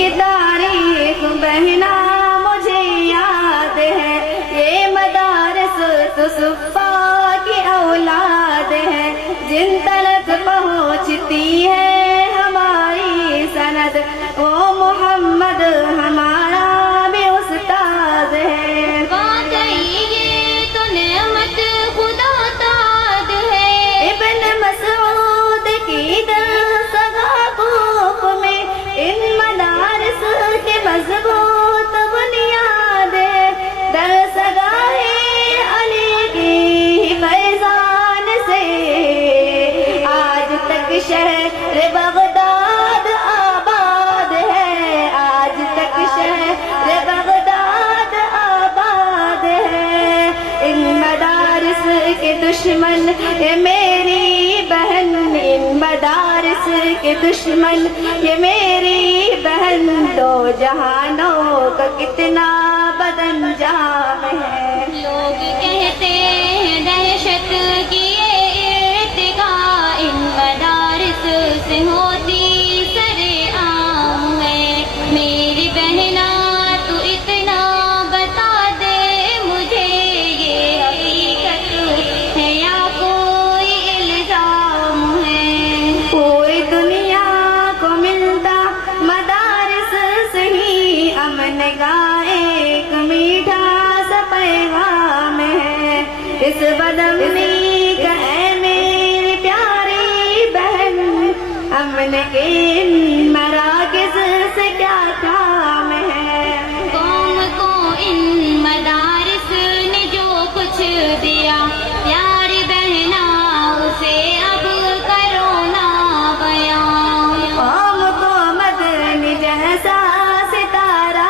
کی تاریخ بہنا مجھے یاد ہے، یہ مدارس تو صفا کی اولاد ہے، جن تلک پہنچتی ہے ہماری سند، وہ محمد ہمارا بھی استاد ہے۔ واقعی یہ تو نعمت خدا داد ہے، ابن مسعود کی درسگاہ کوف میں ان مدارس کے مضبوط بنیاد ہے، درسگاہ علی کی فیضان سے آج تک شہر بغداد آباد ہے، آج تک شہر بغداد آباد ہے۔ ان مدارس کے دشمن یہ میری بہن، ان مدارس کے دشمن یہ میری بہن، دو جہانوں کا کتنا بدانجام ہے۔ لوگ کہتے ہیں دہشت کی یہ ارتقا ان مدارس سے ہوتی سر عام ہے، میری بہنا تو اتنا بتا دے مجھے، یہ حقیقت ہے یا کوئی الزام ہے؟ پوری دنیا کو ملتا مدارس سے ہی امن کا ایک میٹھا سا پیغام ہے، اس بدامنی کا اے میری پیاری بہن، امن کے ان مراکز سے کیا کام ہے؟ قوم کو ان مدارس نے جو کچھ دیا، پیاری بہنا اسے اب کرو نا بیان۔ قوم کو مدنی جیسا ستارہ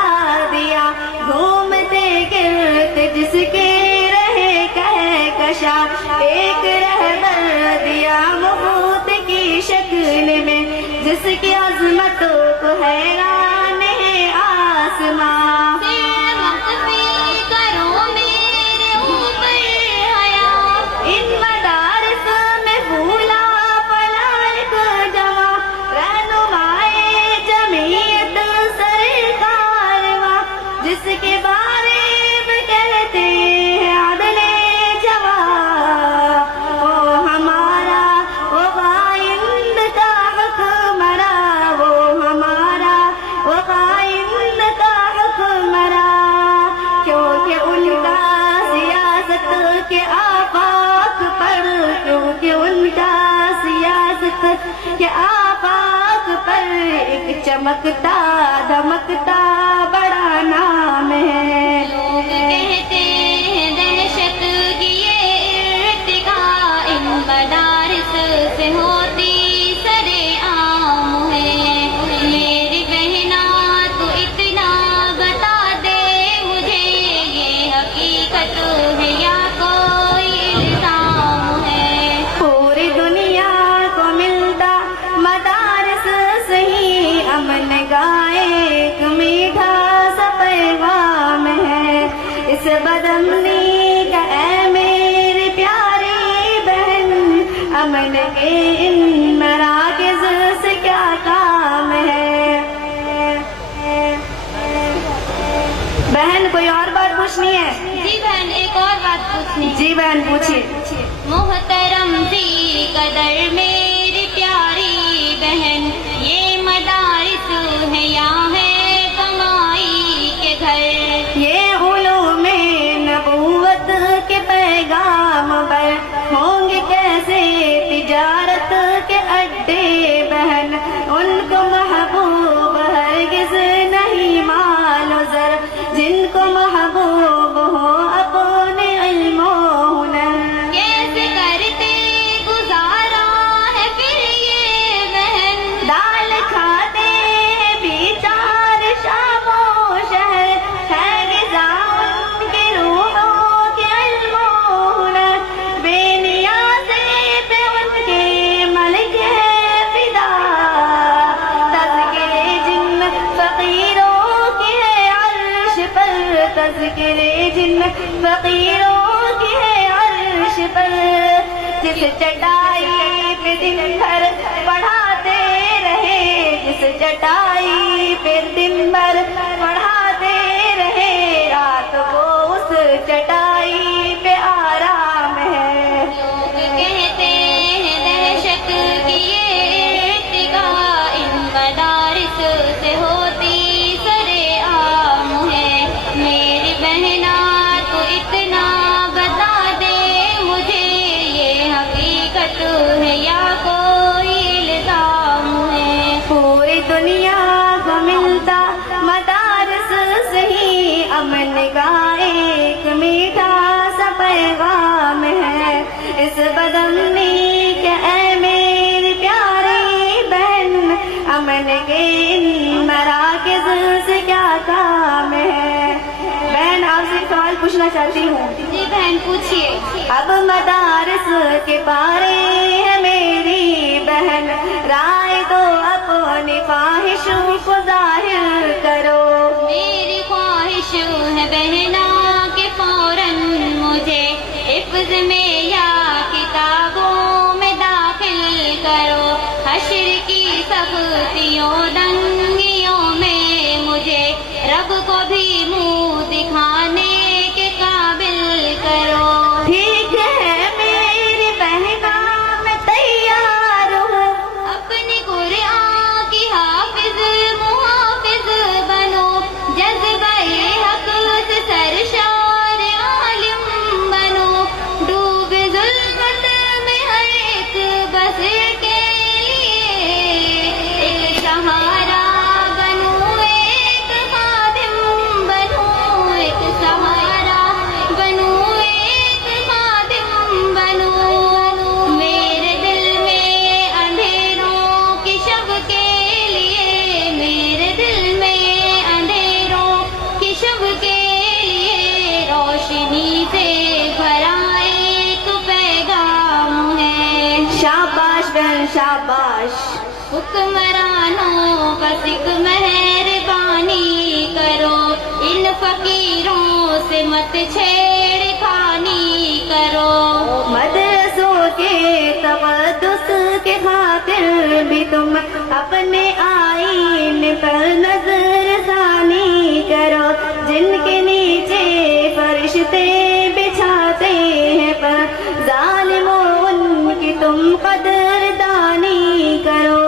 دیا، گھومتے گرتے جس کے رہے کہکشا، ایک رہبر دیا مبوط کی شکل میں، جس کی عظمتوں کو حیران ہے آسماں۔ پھر مقفی کرو میرے اوپر حیا، ان مدارس میں پھولا پلا ایک جواں، رہنمائے جمعیت سرکارواں، جس کے بارے میں کہتے ہیں عدل جواں، وہ ہمارا وہ قائد کا حکمراں، وہ ہمارا وہ قائد کا حکمراں، کیونکہ ان کا سیاست کے آفاق پر، کیونکہ ان کا سیاست کے آفاق پر ایک چمکتا دمکتا بڑا نام ہے۔ لوگ کہتے ہیں دہشت کی یہ ارتقا ان مدارس سے ہوتی سر عام ہے، میری بہنا تو اتنا بتا دے مجھے، یہ حقیقت ہے یا کوئی الزام ہے؟ پوری دنیا کو ملتا مدارس سے ہی امن کا ایک میٹھا سا پیغام ہے، اس بدامنی کا اے میری پیاری بہن، امن کے ان مراکز سے کیا کام ہے؟ بہن کوئی اور بات پوچھنی ہے؟ جی بہن ایک اور بات پوچھنی ہے۔ جی بہن پوچھیے۔ محترم ذی قدر میری پیاری بہن، یہ مدارس ہے یا ہے کمائی کے گھر؟ یہ علوم نبوت کے پیغام پر ہوں گے کیسے تجارت کے اڈے بہن، ان کو محبوب ہرگز نہیں مال و زر، جن کو محبوب ہو اپنے علم و ہنر۔ کیسے کرتے گزارا ہے پھر یہ بہن، دال کھاتے ہیں بیچار شام و شہر، ہے نظام کے روحوں کے علم و ہنر، بے نیازے پہ ان کے ملک ہے فدا، تذکرے جن فقیروں کی ہے عرش پر، تذکرے جن فقیروں کی ہے عرش پر، جس چٹائی پہ دن بھر پڑھاتے رہے، جس اس چٹائی پہ دن بھر پڑھاتے رہے، رات کو اس چٹائی پہ آرام ہے۔ لوگ کہتے ہیں دہشت کی یہ ارتقا ان مدارس سے ہوتی سرے عام ہے۔ میری بہنا تو اتنا بتا دے مجھے، یہ حقیقت ہے یا کوئی الزام ہے؟ پوری دنیا کو ملتا مدارس سے ہی امن کا ایک میٹھا سا پیغام ہے۔ اس بدامنی کے اے میری پیاری بہن، امن کے ان مراکز سے کیا کام ہے؟ بہن آپ سے سوال پوچھنا چاہتی ہوں۔ جی بہن پوچھیے۔ اب مدارس کے پارے ہے میری بہن، رائے دو اپنی خواہشوں کو ظاہر کرو۔ میری خواہش ہے بہنا کہ فوراً مجھے حفظ میں یا کتابوں میں داخل کرو، حشر کی سختیوں دنگیوں میں مجھے رب کو بھی منہ دکھانے کے قابل کرو۔ ٹھیک ہے میری بہنا میں تیار ہوں، اپنی قرآن کی حافظ محافظ بنو، جذبہ حق سے سرشار عالم بنو، ڈوب ظلمت میں ہر ایک بس کے لیے ایک سہارا بنو، ایک خادم بنو، ایک سہارا بنو، ایک خادم بنو۔ میرے دل میں اندھیروں کی شب کے لیے، میرے دل میں اندھیروں کی شب کے لیے روشنی سے بھرا ایک پیغام ہے۔ شاباش بہن شاباش۔ حکمرانوں بس ایک مہربانی کرو، ان فقیروں سے مت چھیڑ خانی کرو۔ مدرسوں کے تقدس کے خاطر بھی تم اپنے آئین پر نظر ثانی کرو، جن کے نیچے فرشتے بچھاتے ہیں پر ظالموں ان کی تم قدردانی کرو۔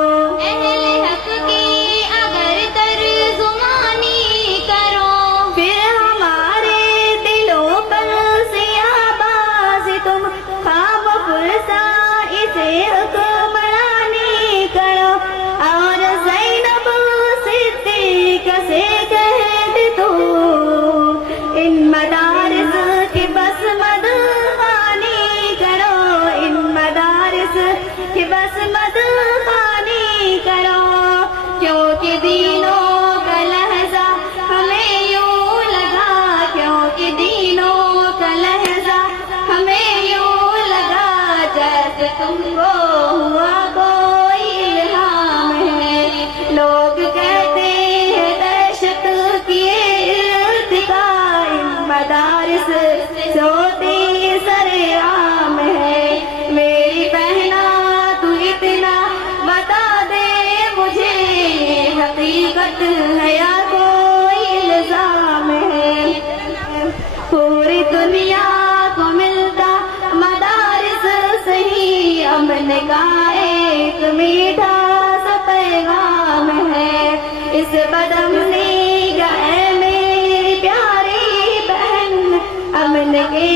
اہل حق کی اگر ترجمانی کرو، پھر ہمارے دلوں پر سیاہ باز تم خام فرسا اسے حکمرانی کرو، اور زینب صدیقہ سے کہہ دے تو ان مدارس کی بس مدخانی کرو، ان مدارس کی بس مدخانی کرو، کیونکہ دینوں کا لہجہ ہمیں یوں لگا، کیونکہ دینوں کا لہجہ ہمیں یوں لگا جیسے تم کو ہوا کوئی الہام ہے۔ لوگ کہتے ہیں دہشت کی ارتقا ان مدارس سے ہوتی سرے عام ہے۔ میری بہنا تو اتنا بتا دے مجھے، یہ حقیقت ہے یا کوئی الزام ہے؟ پوری دنیا کو ملتا مدارس سے ہی امن کا ایک میٹھا سا پیغام ہے۔ اس بدامنی کا اے میری پیاری بہن، امن کے